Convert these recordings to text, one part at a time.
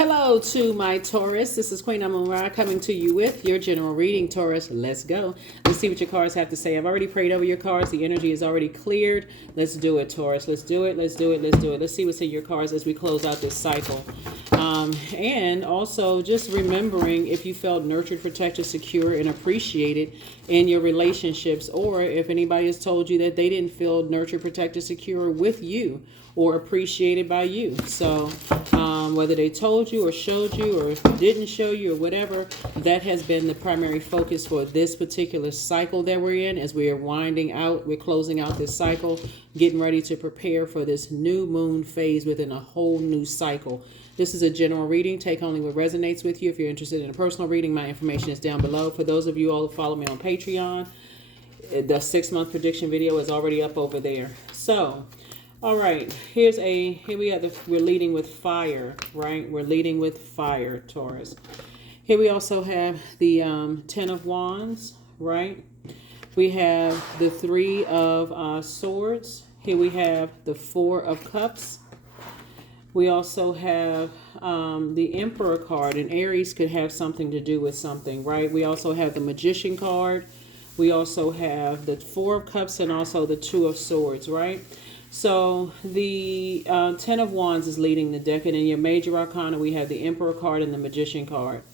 Hello to my Taurus. This is Queen Amun Ra coming to you with your general reading, Taurus. Let's go. Let's see what your cards have to say. I've already prayed over your cards. The energy is already cleared. Let's do it, Taurus. Let's do it. Let's do it. Let's do it. Let's see what's in your cards as we close out this cycle. And also just remembering if you felt nurtured, protected, secure, and appreciated in your relationships, or if anybody has told you that they didn't feel nurtured, protected, secure with you or appreciated by you. So whether they told you or showed you or didn't show you or whatever, that has been the primary focus for this particular cycle that we're in. As we are winding out, we're closing out this cycle, getting ready to prepare for this new moon phase within a whole new cycle. This is a general reading. Take only what resonates with you. If you're interested in a personal reading, my information is down below. For those of you all who follow me on Patreon, the 6-month prediction video is already up over there. So all right, here we're leading with fire, right? We're leading with fire, Taurus. Here we also have the 10 of Wands, right? We have the 3 of Swords. Here we have the 4 of Cups. We also have the Emperor card, and Aries could have something to do with something, right? We also have the Magician card. We also have the 4 of Cups and also the 2 of Swords, right? So the 10 of Wands is leading the deck, and in your major arcana, we have the Emperor card and the Magician card.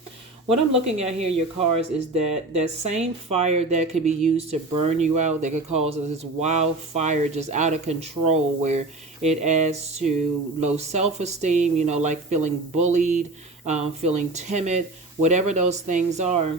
What I'm looking at here in your cards is that same fire that could be used to burn you out, that could cause this wildfire just out of control, where it adds to low self-esteem, like feeling bullied, feeling timid, whatever those things are.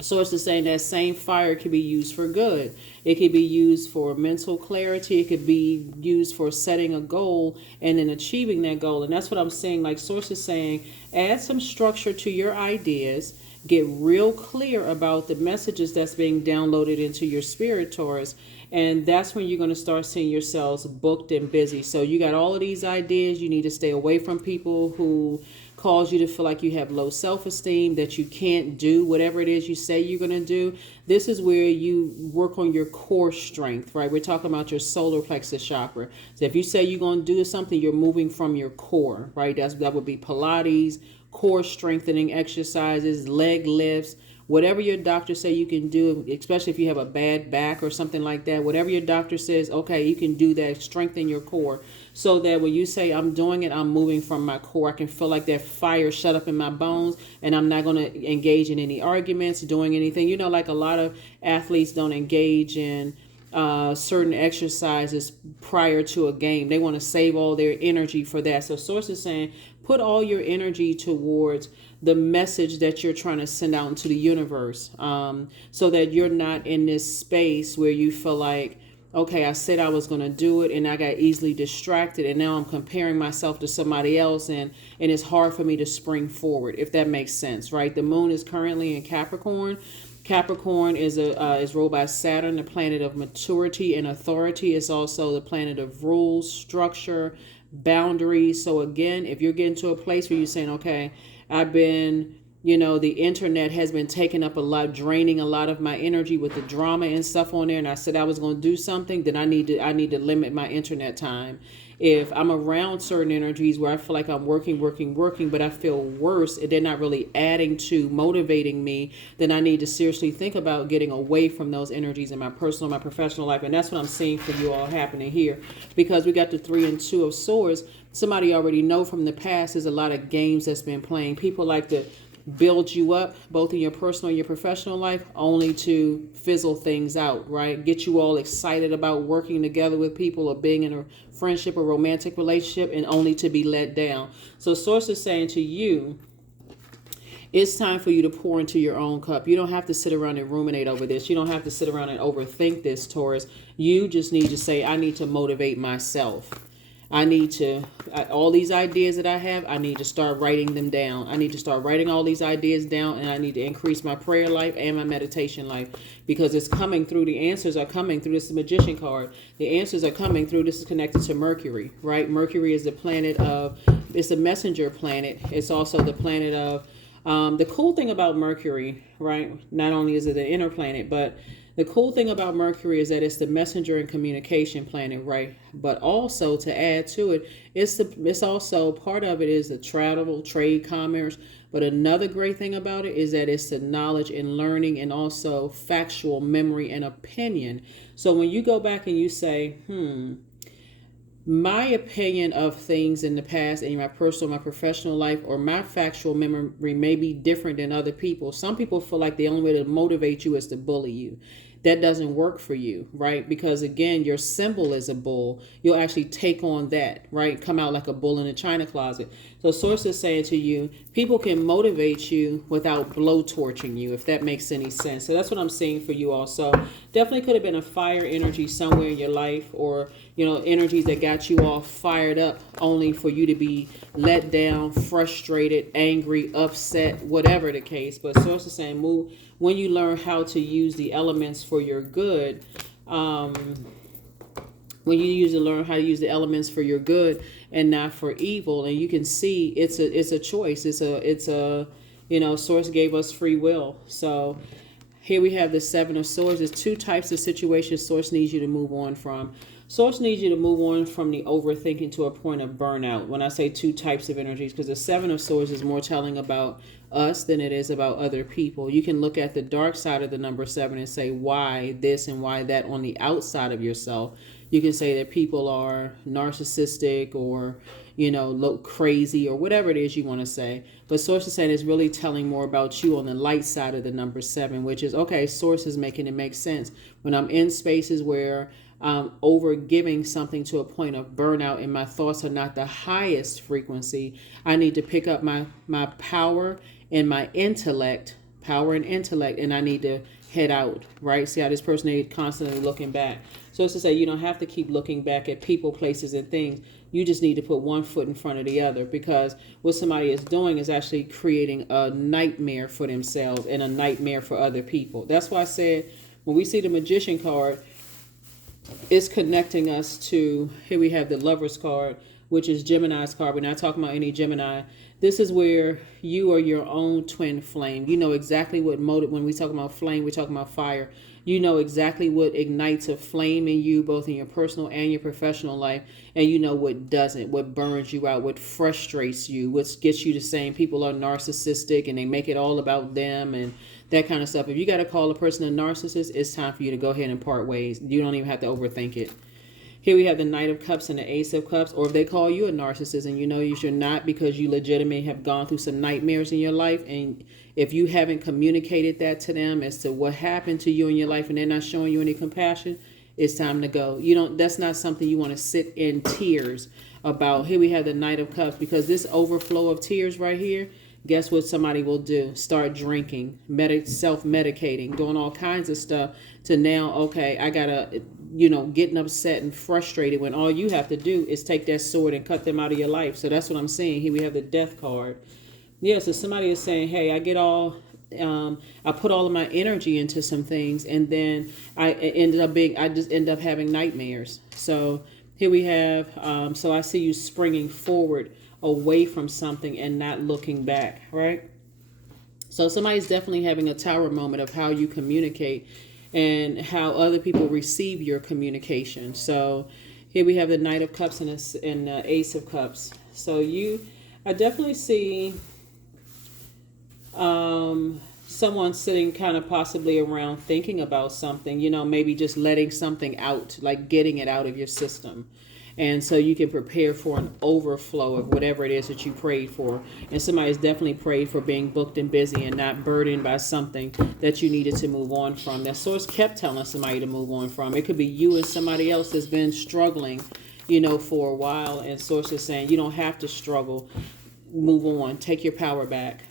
Source is saying that same fire could be used for good. It could be used for mental clarity. It could be used for setting a goal and then achieving that goal. And that's what I'm saying. Like Source is saying, add some structure to your ideas. Get real clear about the messages that's being downloaded into your spirit, Taurus. And that's when you're going to start seeing yourselves booked and busy. So you got all of these ideas. You need to stay away from people who cause you to feel like you have low self-esteem, that you can't do whatever it is you say you're going to do. This is where you work on your core strength, right? We're talking about your solar plexus chakra. So if you say you're going to do something, you're moving from your core, right? That would be Pilates, core strengthening exercises, leg lifts, whatever your doctor say you can do, especially if you have a bad back or something like that. Whatever your doctor says, okay, you can do that. Strengthen your core so that when you say I'm doing it, I'm moving from my core. I can feel like that fire shut up in my bones, and I'm not going to engage in any arguments, doing anything. Like a lot of athletes don't engage in certain exercises prior to a game. They want to save all their energy for that. So Source is saying, put all your energy towards the message that you're trying to send out into the universe, so that you're not in this space where you feel like, okay, I said I was going to do it and I got easily distracted, and now I'm comparing myself to somebody else, and it's hard for me to spring forward, if that makes sense, right? The moon is currently in Capricorn. Capricorn is ruled by Saturn, the planet of maturity and authority. It's also the planet of rules, structure, boundaries. So again, if you're getting to a place where you're saying, okay, I've been, the internet has been taking up a lot, draining a lot of my energy with the drama and stuff on there, and I said I was going to do something, then I need to limit my internet time. If I'm around certain energies where I feel like I'm working, but I feel worse and they're not really adding to motivating me, then I need to seriously think about getting away from those energies in my personal, my professional life. And that's what I'm seeing for you all happening here, because we got the 3 and 2 of Swords. Somebody already know from the past, there's a lot of games that's been playing. People like to build you up, both in your personal and your professional life, only to fizzle things out, right? Get you all excited about working together with people or being in a friendship or romantic relationship, and only to be let down. So Source is saying to you, it's time for you to pour into your own cup. You don't have to sit around and ruminate over this. You don't have to sit around and overthink this, Taurus. You just need to say, I need to motivate myself. I need to, all these ideas that I have, I need to start writing them down. I need to start writing all these ideas down, and I need to increase my prayer life and my meditation life, because it's coming through. The answers are coming through. This is the Magician card. The answers are coming through. This is connected to Mercury, right? Mercury is the planet of, it's a messenger planet. It's also the planet of, the cool thing about Mercury, right? Not only is it an inner planet, but The cool thing about Mercury is that it's the messenger and communication planet, right? But also to add to it, it's also part of it is the travel, trade, commerce. But another great thing about it is that it's the knowledge and learning and also factual memory and opinion. So when you go back and you say, my opinion of things in the past in my personal, my professional life, or my factual memory may be different than other people. Some people feel like the only way to motivate you is to bully you. That doesn't work for you, right? Because again, your symbol is a bull. You'll actually take on that, right? Come out like a bull in a china closet. So Source is saying to you, people can motivate you without blowtorching you, if that makes any sense. So that's what I'm seeing for you also. Definitely could have been a fire energy somewhere in your life, or, energies that got you all fired up only for you to be let down, frustrated, angry, upset, whatever the case. But Source is saying, move when you learn how to use the elements for your good. When you learn how to use the elements for your good and not for evil, and you can see it's a choice. It's a Source gave us free will. So here we have the Seven of Swords. There's two types of situations Source needs you to move on from. Source needs you to move on from the overthinking to a point of burnout. When I say two types of energies, because the Seven of Swords is more telling about us than it is about other people. You can look at the dark side of the number 7 and say why this and why that on the outside of yourself. You can say that people are narcissistic or, crazy or whatever it is you want to say. But Source is saying it's really telling more about you on the light side of the number 7, which is, okay, Source is making it make sense. When I'm in spaces where I'm over giving something to a point of burnout and my thoughts are not the highest frequency, I need to pick up my power and my intellect, and I need to head out, right? See how this person is constantly looking back. So it's to say you don't have to keep looking back at people, places, and things. You just need to put one foot in front of the other, because what somebody is doing is actually creating a nightmare for themselves and a nightmare for other people. That's why I said when we see the Magician card, it's connecting us to, here we have the Lover's card, which is Gemini's card. We're not talking about any Gemini. This is where you are your own twin flame. You know exactly what motive, when we talk about flame, we're talking about fire. You know exactly what ignites a flame in you, both in your personal and your professional life. And you know what doesn't, what burns you out, what frustrates you, what gets you to saying people are narcissistic and they make it all about them and that kind of stuff. If you got to call a person a narcissist, it's time for you to go ahead and part ways. You don't even have to overthink it. Here we have the Knight of Cups and the Ace of Cups. Or if they call you a narcissist and you know you should not, because you legitimately have gone through some nightmares in your life, and if you haven't communicated that to them as to what happened to you in your life and they're not showing you any compassion, it's time to go. That's not something you want to sit in tears about. Here we have the Knight of Cups, because this overflow of tears right here, guess what somebody will do? Start drinking, self-medicating, doing all kinds of stuff to now, okay, I gotta, getting upset and frustrated when all you have to do is take that sword and cut them out of your life. So that's what I'm saying. Here we have the Death card. Yeah, so somebody is saying, hey, I put all of my energy into some things, and then I just end up having nightmares. So here we have, so I see you springing forward away from something and not looking back, right? So somebody's definitely having a tower moment of how you communicate and how other people receive your communication. So here we have the Knight of Cups and the Ace of Cups. So I definitely see someone sitting kind of possibly around thinking about something, maybe just letting something out, like getting it out of your system. And so you can prepare for an overflow of whatever it is that you prayed for. And somebody's definitely prayed for being booked and busy and not burdened by something that you needed to move on from. That Source kept telling somebody to move on from. It could be you and somebody else that's been struggling, for a while. And Source is saying you don't have to struggle. Move on. Take your power back.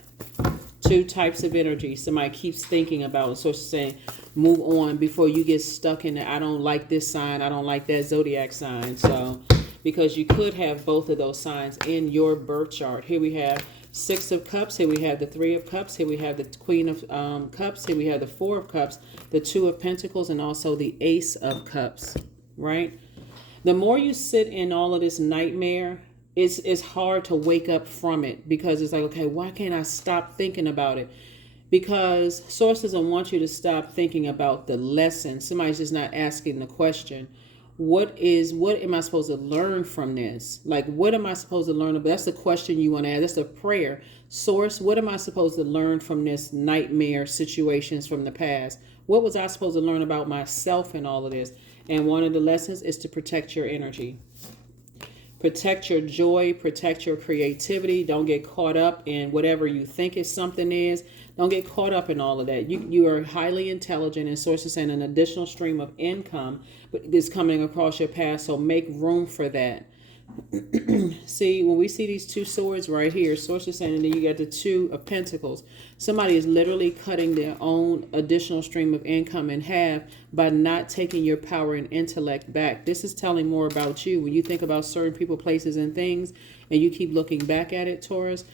Two types of energy somebody keeps thinking about. Source is saying move on before you get stuck in it. I don't like this sign, I don't like that Zodiac sign. So because you could have both of those signs in your birth chart. Here we have Six of Cups, here we have the Three of Cups, here we have the Queen of Cups, here we have the Four of Cups, the Two of Pentacles, and also the Ace of Cups, right? The more you sit in all of this nightmare, it's hard to wake up from it, because it's like, okay, why can't I stop thinking about it? because source doesn't want you to stop thinking about the lesson. Somebody's just not asking the question. What am I supposed to learn from this? Like, what am I supposed to learn about? That's the question you want to ask. That's a prayer. Source, what am I supposed to learn from this nightmare situations from the past? What was I supposed to learn about myself in all of this? And one of the lessons is to protect your energy. Protect your joy, protect your creativity. Don't get caught up in whatever you think is something is. Don't get caught up in all of that. You are highly intelligent, and source is saying an additional stream of income is coming across your path. So make room for that. See, when we see these two swords right here, source is saying, and then you got the two of pentacles. Somebody is literally cutting their own additional stream of income in half by not taking your power and intellect back. This is telling more about you. When you think about certain people, places, and things, and you keep looking back at it, Taurus,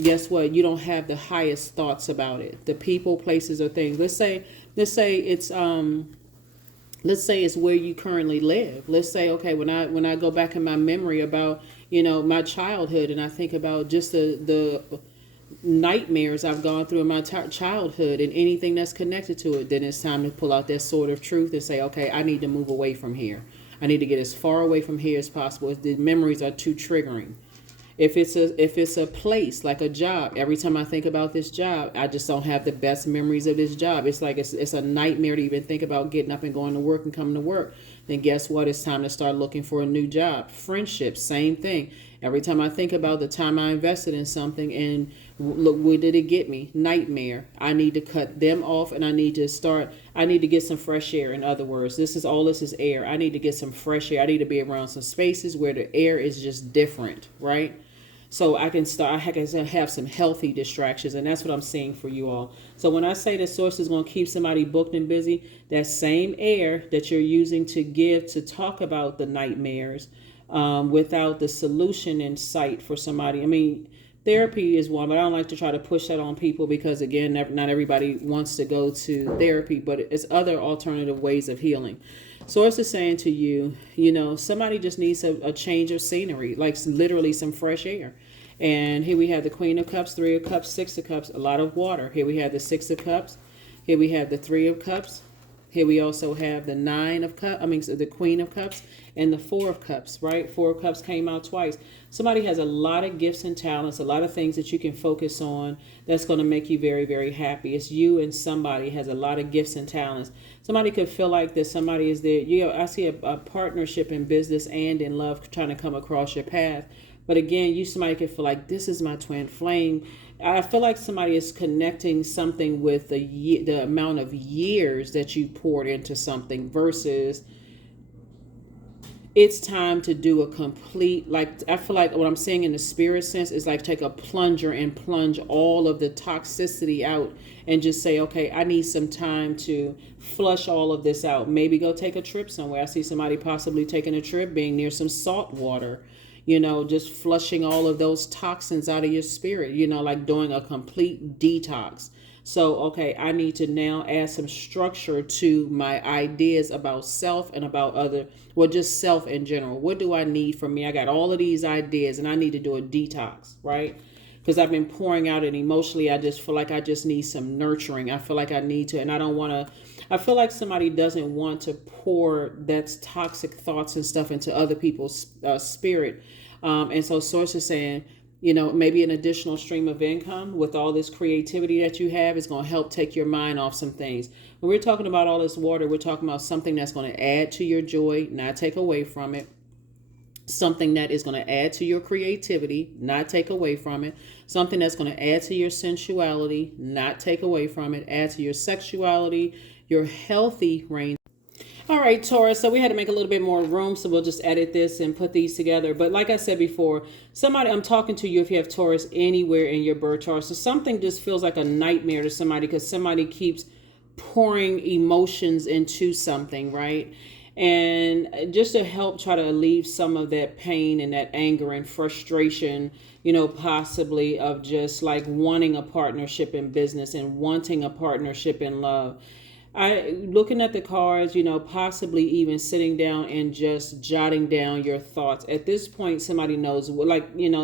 guess what? You don't have the highest thoughts about it. The people, places, or things. Let's say it's where you currently live. Let's say, okay, when I go back in my memory about, my childhood, and I think about just the nightmares I've gone through in my childhood and anything that's connected to it, then it's time to pull out that sword of truth and say, okay, I need to move away from here. I need to get as far away from here as possible. The memories are too triggering. If it's a place like a job, every time I think about this job, I just don't have the best memories of this job. It's like it's a nightmare to even think about getting up and going to work and coming to work. Then guess what? It's time to start looking for a new job. Friendships, same thing. Every time I think about the time I invested in something and look, where did it get me? Nightmare. I need to cut them off, and I need to get some fresh air. In other words, this is air. I need to get some fresh air. I need to be around some spaces where the air is just different, right? So I can have some healthy distractions, and that's what I'm seeing for you all. So when I say the source is going to keep somebody booked and busy, that same air that you're using to talk about the nightmares without the solution in sight for somebody. I mean, therapy is one, but I don't like to try to push that on people because, again, not everybody wants to go to therapy, but it's other alternative ways of healing. Source is saying to you, somebody just needs a change of scenery, like literally some fresh air. And here we have the Queen of Cups, Three of Cups, Six of Cups, a lot of water. Here we have the Six of Cups. Here we have the Three of Cups. Here we also have the the Queen of Cups and the Four of Cups, right? Four of Cups came out twice. Somebody has a lot of gifts and talents, a lot of things that you can focus on that's going to make you very, very happy. It's you and somebody has a lot of gifts and talents. Somebody could feel like that somebody is there. I see a partnership in business and in love trying to come across your path. But again, somebody could feel like this is my twin flame. I feel like somebody is connecting something with the amount of years that you poured into something versus it's time to do a complete, I feel like what I'm saying in the spirit sense is like take a plunger and plunge all of the toxicity out and just say, okay, I need some time to flush all of this out. Maybe go take a trip somewhere. I see somebody possibly taking a trip, being near some salt water. Just flushing all of those toxins out of your spirit, like doing a complete detox. So, okay, I need to now add some structure to my ideas about self and about just self in general. What do I need from me? I got all of these ideas and I need to do a detox, right? Because I've been pouring out it emotionally. I just feel like I just need some nurturing. I feel like I need to, and I don't want to. I feel like somebody doesn't want to pour that's toxic thoughts and stuff into other people's spirit. And so source is saying, maybe an additional stream of income with all this creativity that you have is going to help take your mind off some things. When we're talking about all this water, we're talking about something that's going to add to your joy, not take away from it. Something that is going to add to your creativity, not take away from it. Something that's going to add to your sensuality, not take away from it. Add to your sexuality, your healthy range. All right, Taurus, so we had to make a little bit more room, so we'll just edit this and put these together. But like I said before, I'm talking to you if you have Taurus anywhere in your birth chart. So something just feels like a nightmare to somebody because somebody keeps pouring emotions into something, right? And just to help try to alleviate some of that pain and that anger and frustration, possibly of just like wanting a partnership in business and wanting a partnership in love. Looking at the cards, possibly even sitting down and just jotting down your thoughts. At this point, somebody knows,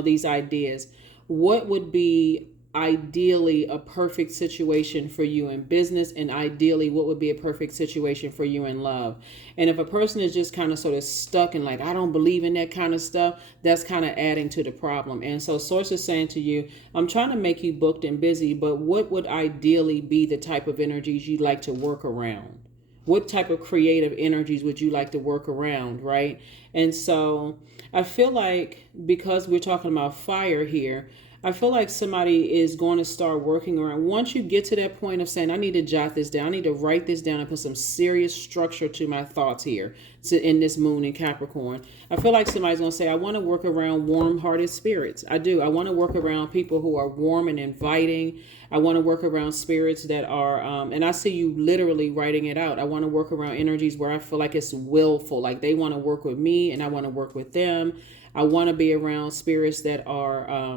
these ideas. What would be ideally a perfect situation for you in business, and ideally what would be a perfect situation for you in love. And if a person is just kind of sort of stuck and like, I don't believe in that kind of stuff, that's kind of adding to the problem. And so source is saying to you, I'm trying to make you booked and busy, but what would ideally be the type of energies you'd like to work around? What type of creative energies would you like to work around, right? And so I feel like, because we're talking about fire here, I feel like somebody is going to start working around. Once you get to that point of saying, I need to jot this down, I need to write this down and put some serious structure to my thoughts here in this moon in Capricorn. I feel like somebody's going to say, I want to work around warm-hearted spirits. I do. I want to work around people who are warm and inviting. I want to work around spirits that are, and I see you literally writing it out. I want to work around energies where I feel like it's willful, like they want to work with me and I want to work with them. I want to be around spirits that are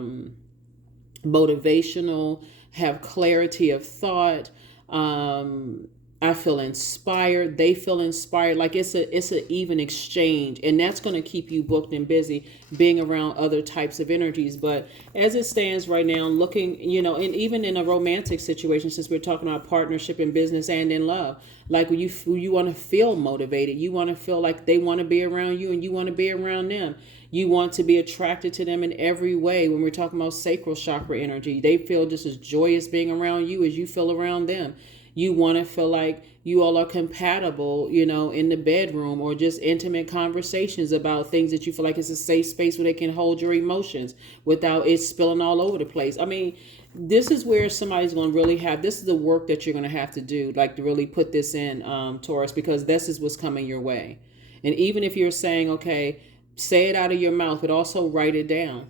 motivational, have clarity of thought. I feel inspired. They feel inspired. Like it's an even exchange, and that's going to keep you booked and busy, being around other types of energies. But as it stands right now, looking, and even in a romantic situation, since we're talking about partnership in business and in love, like when you want to feel motivated, you want to feel like they want to be around you and you want to be around them. You want to be attracted to them in every way. When we're talking about sacral chakra energy, they feel just as joyous being around you as you feel around them. You want to feel like you all are compatible, in the bedroom, or just intimate conversations about things that you feel like it's a safe space where they can hold your emotions without it spilling all over the place. I mean, this is where somebody's going to really this is the work that you're going to have to do, like to really put this in, Taurus, because this is what's coming your way. And even if you're saying, okay, say it out of your mouth, but also write it down.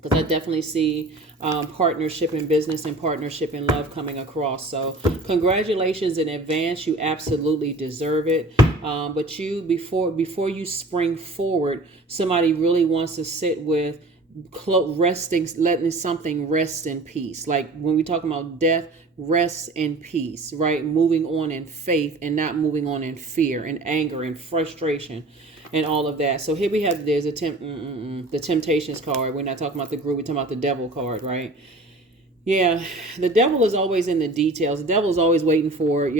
Because I definitely see partnership in business and partnership in love coming across. So congratulations in advance. You absolutely deserve it. But you, before you spring forward, somebody really wants to sit with resting, letting something rest in peace. Like when we talk about death, rest in peace, right? Moving on in faith and not moving on in fear and anger and frustration and all of that. So here we have, there's the Temptations card. We're not talking about the group, we're talking about the Devil card, right? Yeah, the devil is always in the details. The devil is always waiting for,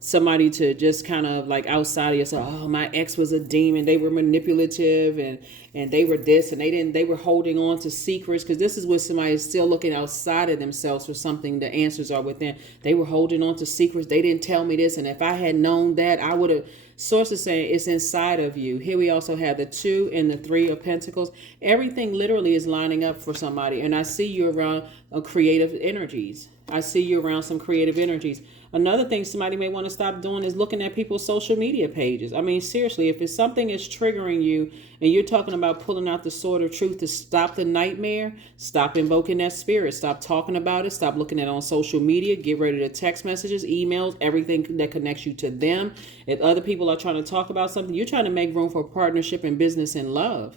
somebody to just kind of like outside of yourself. Oh, my ex was a demon. They were manipulative and they were this and they were holding on to secrets, because this is where somebody is still looking outside of themselves for something. The answers are within. They were holding on to secrets. They didn't tell me this. And if I had known that, I would have. Source is saying it's inside of you. Here we also have the 2 and the 3 of Pentacles. Everything literally is lining up for somebody. And I see you around creative energies. I see you around some creative energies. Another thing somebody may want to stop doing is looking at people's social media pages. I mean, seriously, if it's something is triggering you and you're talking about pulling out the sword of truth to stop the nightmare, stop invoking that spirit. Stop talking about it. Stop looking at it on social media. Get rid of the text messages, emails, everything that connects you to them. If other people are trying to talk about something, you're trying to make room for partnership in business and love.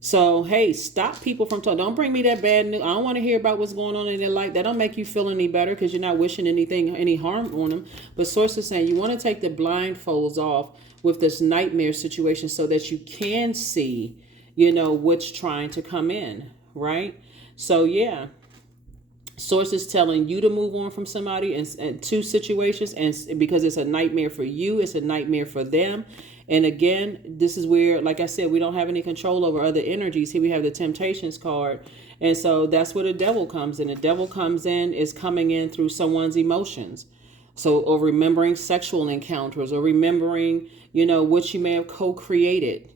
So, hey, stop people from talking. Don't bring me that bad news. I don't want to hear about what's going on in their life. That don't make you feel any better, because you're not wishing any harm on them. But Source is saying you want to take the blindfolds off with this nightmare situation so that you can see, what's trying to come in, right? So, yeah. Source is telling you to move on from somebody and 2 situations, and because it's a nightmare for you, it's a nightmare for them. And again, this is where, like I said, we don't have any control over other energies. Here we have the Temptations card. And so that's where the devil comes in. The devil comes in, is coming in through someone's emotions. So, or remembering sexual encounters, or remembering, what you may have co-created,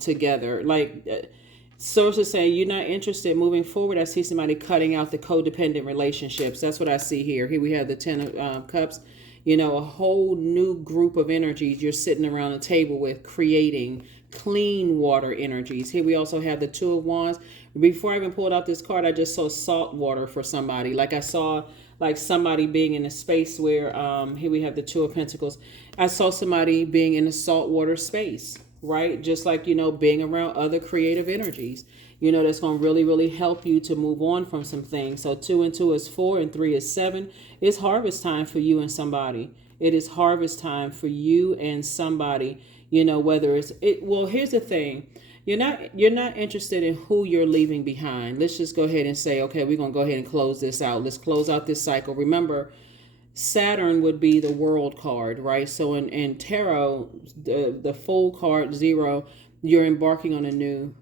together. Like, Source is saying you're not interested moving forward. I see somebody cutting out the codependent relationships. That's what I see here. Here we have the 10 of Cups. A whole new group of energies you're sitting around a table with, creating clean water energies. Here we also have the 2 of Wands. Before I even pulled out this card, I just saw salt water for somebody. Like I saw like somebody being in a space where, here we have the 2 of Pentacles. I saw somebody being in a saltwater space, right? Just like, being around other creative energies. That's going to really, really help you to move on from some things. So 2 and 2 is 4 and 3 is 7. It's harvest time for you and somebody. It is harvest time for you and somebody, whether well, here's the thing. You're not interested in who you're leaving behind. Let's just go ahead and say, okay, we're gonna go ahead and close this out. Let's close out this cycle. Remember, Saturn would be the world card, right? So in tarot, the full card 0, you're embarking on a new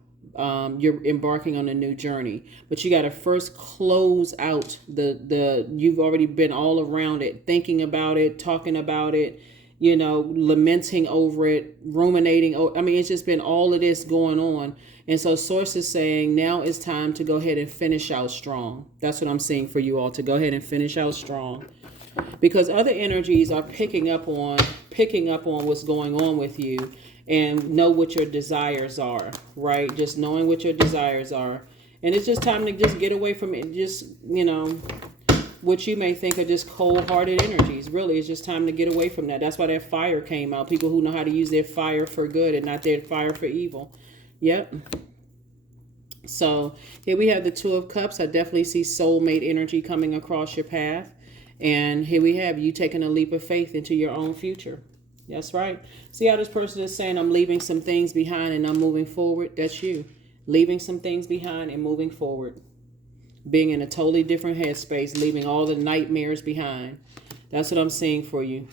journey, but you got to first close out the you've already been all around it, thinking about it, talking about it, lamenting over it, ruminating. I mean, it's just been all of this going on. And so source is saying now it's time to go ahead and finish out strong. That's what I'm seeing for you all, to go ahead and finish out strong. Because other energies are picking up on what's going on with you, and know what your desires are, right? Just knowing what your desires are. And it's just time to just get away from it. Just, what you may think are just cold-hearted energies. Really, it's just time to get away from that. That's why that fire came out. People who know how to use their fire for good and not their fire for evil. Yep. So here we have the Two of Cups. I definitely see soulmate energy coming across your path. And here we have you taking a leap of faith into your own future. That's right. See how this person is saying, I'm leaving some things behind and I'm moving forward? That's you. Leaving some things behind and moving forward. Being in a totally different headspace, leaving all the nightmares behind. That's what I'm seeing for you.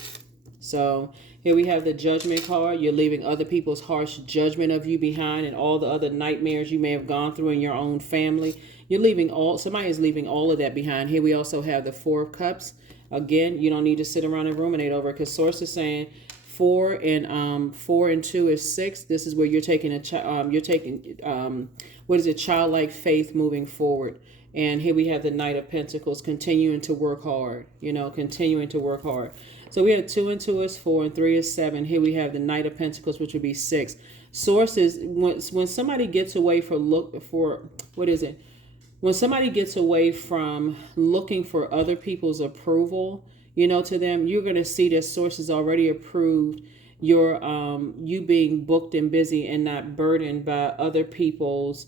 So here we have the Judgment card. You're leaving other people's harsh judgment of you behind, and all the other nightmares you may have gone through in your own family. Somebody is leaving all of that behind. Here we also have the Four of Cups. Again, you don't need to sit around and ruminate over it, because source is saying 4 and 2 is 6. This is where you're taking childlike faith moving forward. And here we have the Knight of Pentacles, continuing to work hard, continuing to work hard. So we have 2 and 2 is 4 and 3 is 7. Here we have the Knight of Pentacles, which would be 6. Source is when somebody gets away when somebody gets away from looking for other people's approval, to them, you're going to see that source has already approved you being booked and busy and not burdened by other people's,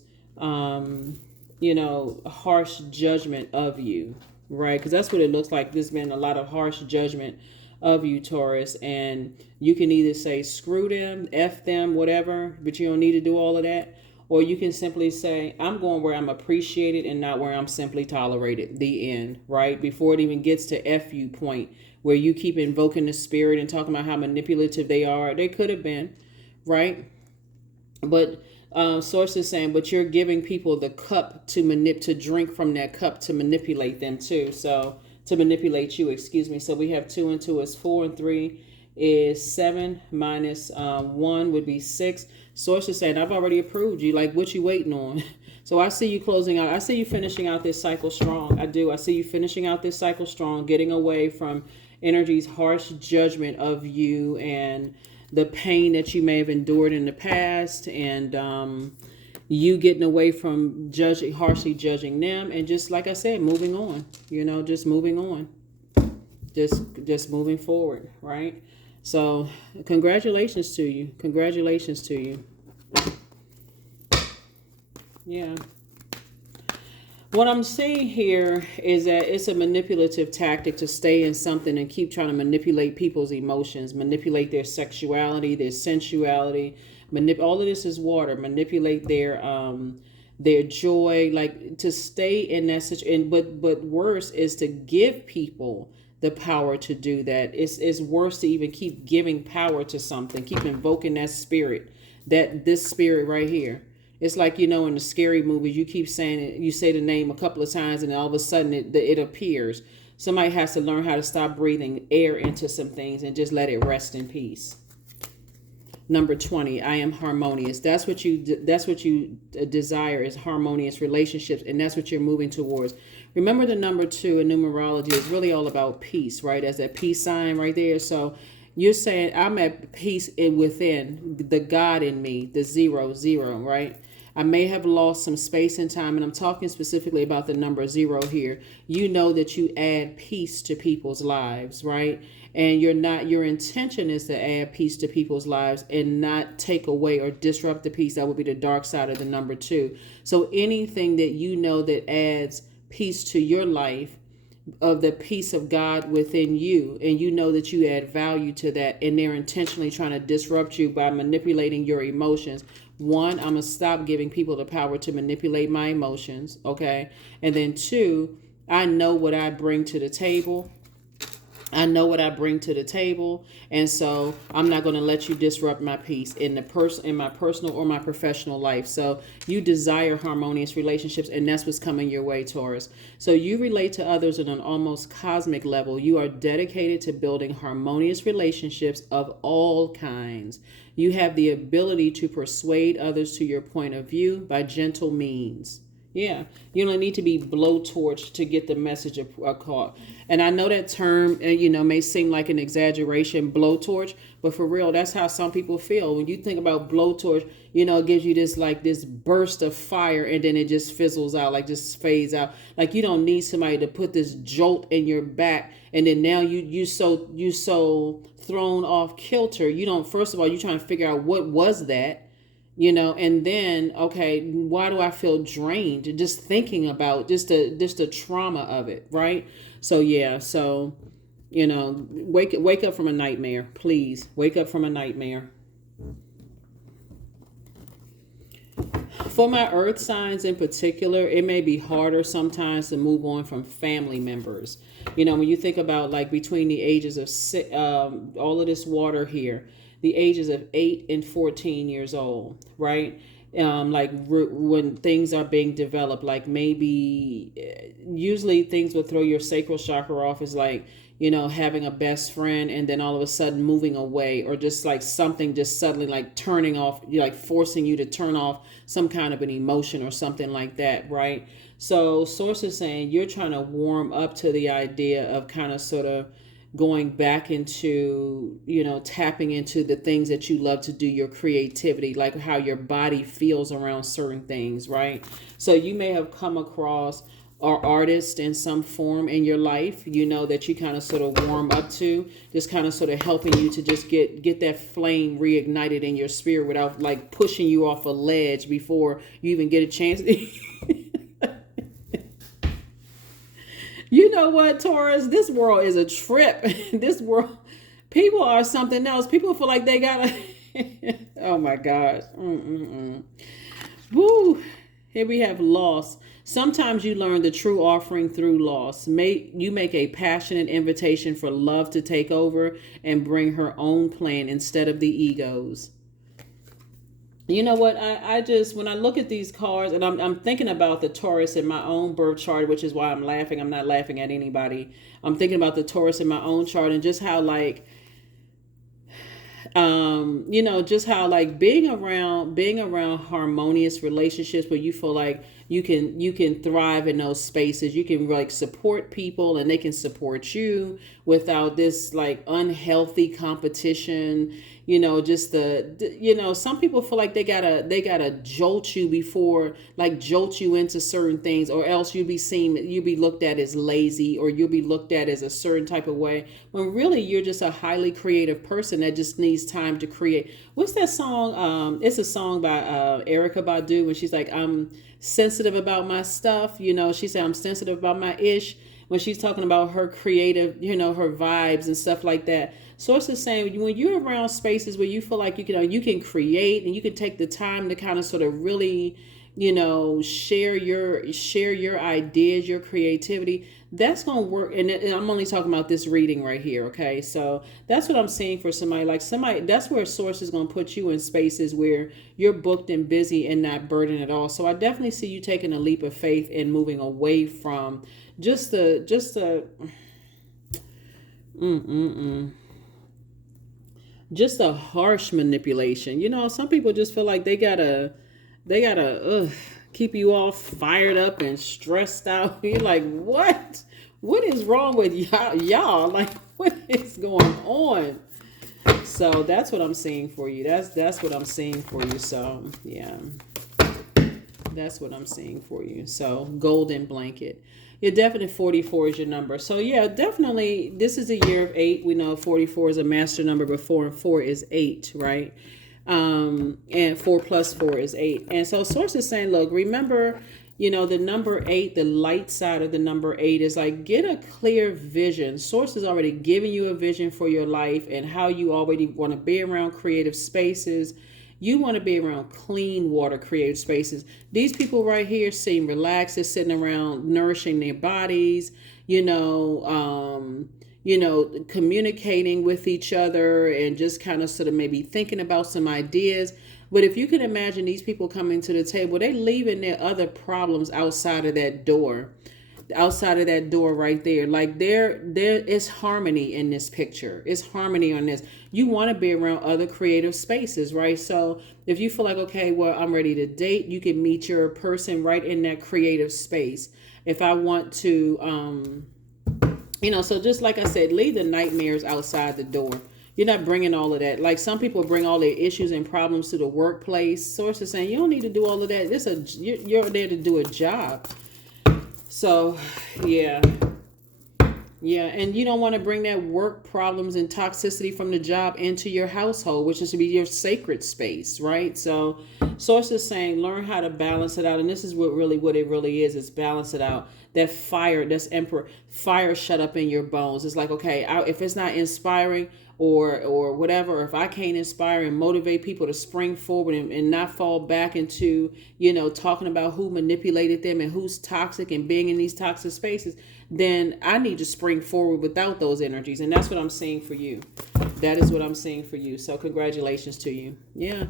harsh judgment of you, right? Because that's what it looks like. There's been a lot of harsh judgment of you, Taurus, and you can either say screw them, F them, whatever, but you don't need to do all of that. Or you can simply say, I'm going where I'm appreciated and not where I'm simply tolerated. The end, right? Before it even gets to F you point, where you keep invoking the spirit and talking about how manipulative they are. They could have been, right? But source is saying, but you're giving people the cup to drink from that cup to manipulate them too. So to manipulate you, excuse me. So we have 2 and 2 is 4 and 3 is 7 minus 1 would be 6. Source is saying, I've already approved you. Like, what you waiting on? So I see you closing out. I see you finishing out this cycle strong. I do. I see you finishing out this cycle strong, getting away from energy's harsh judgment of you and the pain that you may have endured in the past, and you getting away from harshly judging them, and just like I said, moving on. Just moving on. Just moving forward, right? So congratulations to you. Congratulations to you. Yeah. What I'm seeing here is that it's a manipulative tactic to stay in something and keep trying to manipulate people's emotions, manipulate their sexuality, their sensuality. All of this is water. Manipulate their joy, like to stay in that situation. But worse is to give people the power to do that. It's worse to even keep giving power to something, keep invoking that spirit, this spirit right here. It's like, in the scary movies, you keep saying it, you say the name a couple of times and all of a sudden it appears. Somebody has to learn how to stop breathing air into some things and just let it rest in peace. Number 20, I am harmonious. That's what you desire, is harmonious relationships, and that's what you're moving towards. Remember, the number 2 in numerology is really all about peace, right? As that peace sign right there. So you're saying, I'm at peace within the God in me, the 0, right? I may have lost some space and time, and I'm talking specifically about the number 0 here. You know that you add peace to people's lives, right? And your intention is to add peace to people's lives and not take away or disrupt the peace. That would be the dark side of the number 2. So anything that that adds peace to your life, the peace of God within you, and you know that you add value to that, and they're intentionally trying to disrupt you by manipulating your emotions. One, I'm gonna stop giving people the power to manipulate my emotions, okay? And then two, I know what I bring to the table. I know what I bring to the table, and so I'm not going to let you disrupt my peace in my personal or my professional life. So you desire harmonious relationships, and that's what's coming your way, Taurus. So you relate to others on an almost cosmic level. You are dedicated to building harmonious relationships of all kinds. You have the ability to persuade others to your point of view by gentle means. Yeah, you don't need to be blowtorched to get the message across. And I know that term, may seem like an exaggeration, blowtorch, but for real, that's how some people feel. When you think about blowtorch, it gives you this burst of fire, and then it just fizzles out, like just fades out. Like you don't need somebody to put this jolt in your back, and then now you so thrown off kilter. You don't. First of all, you're trying to figure out what was that. And then, okay, why do I feel drained just thinking about just the trauma of it, right? So yeah, wake up from a nightmare, please. Wake up from a nightmare. For my earth signs in particular, it may be harder sometimes to move on from family members. When you think about like between the ages of all of this water here, the ages of 8 and 14 years old, right? When things are being developed, like maybe usually things will throw your sacral chakra off, is like, having a best friend and then all of a sudden moving away, or just like something just suddenly like turning off, like forcing you to turn off some kind of an emotion or something like that, right? So source is saying you're trying to warm up to the idea of kind of sort of going back into, tapping into the things that you love to do, your creativity, like how your body feels around certain things, right? So you may have come across an artist in some form in your life, that you kind of sort of warm up to, just kind of sort of helping you to just get that flame reignited in your spirit without like pushing you off a ledge before you even get a chance to You know what, Taurus? This world is a trip. This world, people are something else. People feel like they gotta. Oh my gosh. Woo. Here we have loss. Sometimes you learn the true offering through loss. You make a passionate invitation for love to take over and bring her own plan instead of the egos. You know what? I just, when I look at these cards, and I'm thinking about the Taurus in my own birth chart, which is why I'm laughing. I'm not laughing at anybody. I'm thinking about the Taurus in my own chart, and just how like, just how like being around harmonious relationships where you feel like you can thrive in those spaces. You can like support people and they can support you without this like unhealthy competition. Some people feel like they gotta jolt you before, like jolt you into certain things, or else you'll be looked at as lazy, or you'll be looked at as a certain type of way, when really you're just a highly creative person that just needs time to create. What's that song? It's a song by Erykah Badu, when she's like, I'm sensitive about my stuff. She said, I'm sensitive about my ish, when she's talking about her creative, her vibes and stuff like that. Source is saying when you're around spaces where you feel like you can create, and you can take the time to kind of sort of really, share your ideas, your creativity, that's going to work. And I'm only talking about this reading right here. Okay. So that's what I'm seeing for somebody, that's where Source is going to put you in spaces where you're booked and busy and not burdened at all. So I definitely see you taking a leap of faith and moving away from just the harsh manipulation. Some people just feel like they gotta keep you all fired up and stressed out. You're like, what is wrong with y'all? Like, what is going on? So that's what I'm seeing for you. That's what I'm seeing for you. So yeah, that's what I'm seeing for you. So golden blanket. Your definite 44 is your number. So yeah, definitely this is a year of 8. We know 44 is a master number, but 4 and 4 is 8, right? And 4 plus 4 is 8. And so Source is saying, look, remember, The number 8, the light side of the number 8 is like, get a clear vision. Source is already giving you a vision for your life and how you already want to be around creative spaces. You want to be around clean water, creative spaces. These people right here seem relaxed. They're sitting around nourishing their bodies, communicating with each other and just kind of sort of maybe thinking about some ideas. But if you can imagine these people coming to the table, they're leaving their other problems outside of that door. Outside of that door right there. Like there is harmony in this picture. It's harmony on this. You want to be around other creative spaces, right? So if you feel like, okay, well, I'm ready to date, you can meet your person right in that creative space. If I want to, so just like I said, leave the nightmares outside the door. You're not bringing all of that. Like some people bring all their issues and problems to the workplace. Source is saying you don't need to do all of that. You're there to do a job. So, yeah, and you don't want to bring that work problems and toxicity from the job into your household, which is to be your sacred space, right? So, Source is saying learn how to balance it out, and this is what it really is balance it out. That fire, that's Emperor, fire shut up in your bones. It's like, okay, if it's not inspiring or whatever, or if I can't inspire and motivate people to spring forward and not fall back into, talking about who manipulated them and who's toxic and being in these toxic spaces, then I need to spring forward without those energies. And that's what I'm seeing for you. That is what I'm seeing for you. So congratulations to you. Yeah.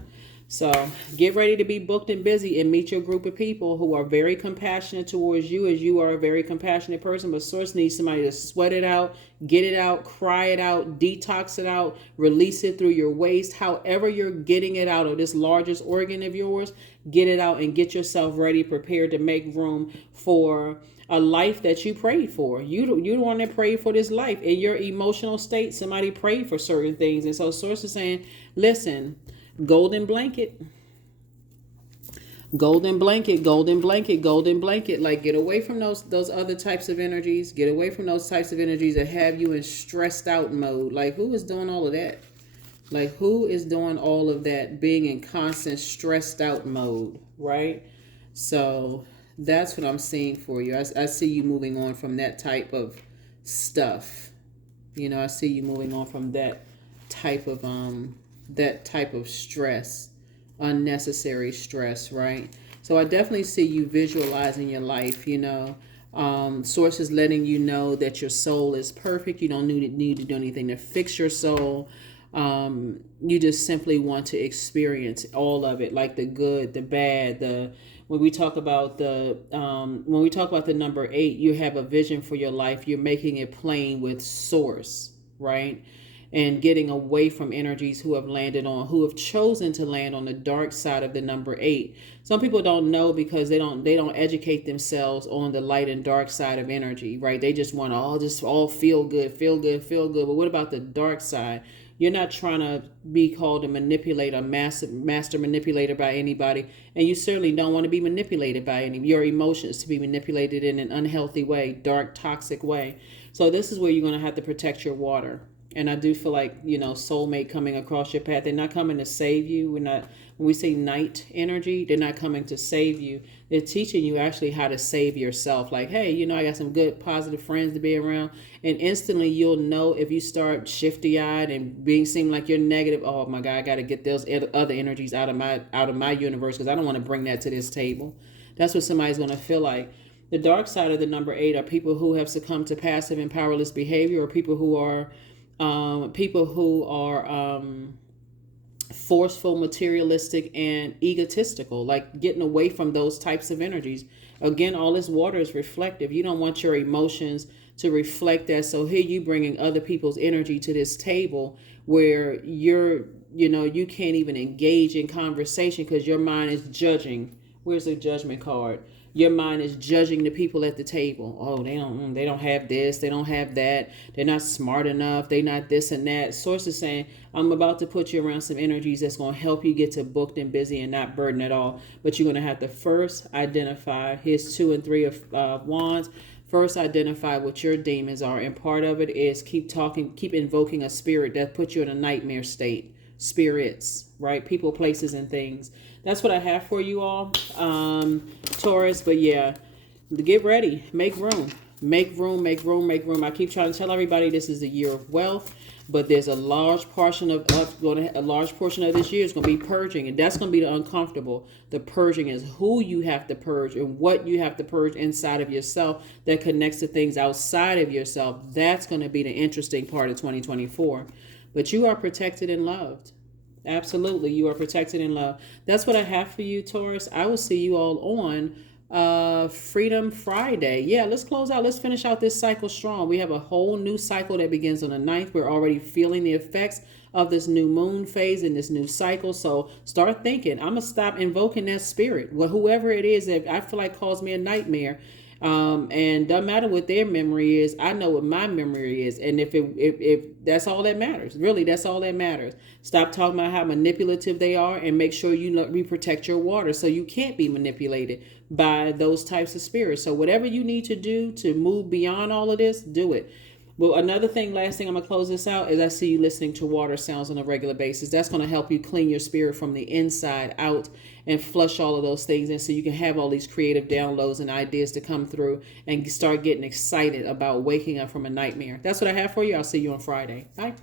So get ready to be booked and busy and meet your group of people who are very compassionate towards you, as you are a very compassionate person. But Source needs somebody to sweat it out, get it out, cry it out, detox it out, release it through your waste. However you're getting it out of this largest organ of yours, get it out and get yourself ready, prepared to make room for a life that you prayed for. You the one that prayed for this life. In your emotional state, somebody prayed for certain things. And so Source is saying, listen, golden blanket, golden blanket, golden blanket, golden blanket. Like, get away from those other types of energies. Get away from those types of energies that have you in stressed out mode. Like, who is doing all of that? Like, who is doing all of that, being in constant stressed out mode, right? So that's what I'm seeing for you. I see you moving on from that type of stuff. I see you moving on from that type of stress, unnecessary stress, right? So I definitely see you visualizing your life. Source is letting you know that your soul is perfect. You don't need to do anything to fix your soul. You just simply want to experience all of it, like the good, the bad, when we talk about the number 8, you have a vision for your life. You're making it plain with Source, right? And getting away from energies who have chosen to land on the dark side of the number 8. Some people don't know because they don't educate themselves on the light and dark side of energy, right? They just want to all feel good. But what about the dark side? You're not trying to be called a manipulator, master manipulator by anybody. And you certainly don't want to be manipulated by your emotions to be manipulated in an unhealthy way, dark, toxic way. So this is where you're going to have to protect your water. And I do feel like, soulmate coming across your path. They're not coming to save you. When we say night energy, they're not coming to save you. They're teaching you actually how to save yourself. Like, hey, I got some good, positive friends to be around. And instantly you'll know if you start shifty-eyed and seem like you're negative. Oh my God, I got to get those other energies out of my universe, because I don't want to bring that to this table. That's what somebody's going to feel like. The dark side of the number 8 are people who have succumbed to passive and powerless behavior, or people who are forceful, materialistic, and egotistical, like getting away from those types of energies. Again, all this water is reflective. You don't want your emotions to reflect that. So here you bringing other people's energy to this table where you can't even engage in conversation because your mind is judging. Where's the judgment card? Your mind is judging the people at the table. Oh, they don't have this, they don't have that, they're not smart enough, they not this and that. Source is saying, I'm about to put you around some energies that's going to help you get to booked and busy and not burdened at all. But you're going to have to first identify his 2 and 3 of wands. First, identify what your demons are. And part of it is keep invoking a spirit that puts you in a nightmare state. Spirits, right? People, places, and things. That's what I have for you all, Taurus. But yeah, get ready. Make room. Make room, make room, make room. I keep trying to tell everybody this is the year of wealth, but there's a large portion of this year is going to be purging, and that's going to be the uncomfortable. The purging is who you have to purge and what you have to purge inside of yourself that connects to things outside of yourself. That's going to be the interesting part of 2024. But you are protected and loved. Absolutely, you are protected and loved. That's what I have for you, Taurus. I will see you all on Freedom Friday. Yeah, let's close out. Let's finish out this cycle strong. We have a whole new cycle that begins on the 9th. We're already feeling the effects of this new moon phase and this new cycle. So start thinking. I'm going to stop invoking that spirit. Well, whoever it is that I feel like caused me a nightmare. And doesn't matter what their memory is. I know what my memory is. And if that's all that matters, really, that's all that matters. Stop talking about how manipulative they are and make sure you protect your water so you can't be manipulated by those types of spirits. So whatever you need to do to move beyond all of this, do it. Well, another thing, last thing I'm going to close this out is I see you listening to water sounds on a regular basis. That's going to help you clean your spirit from the inside out and flush all of those things. And so you can have all these creative downloads and ideas to come through and start getting excited about waking up from a nightmare. That's what I have for you. I'll see you on Friday. Bye.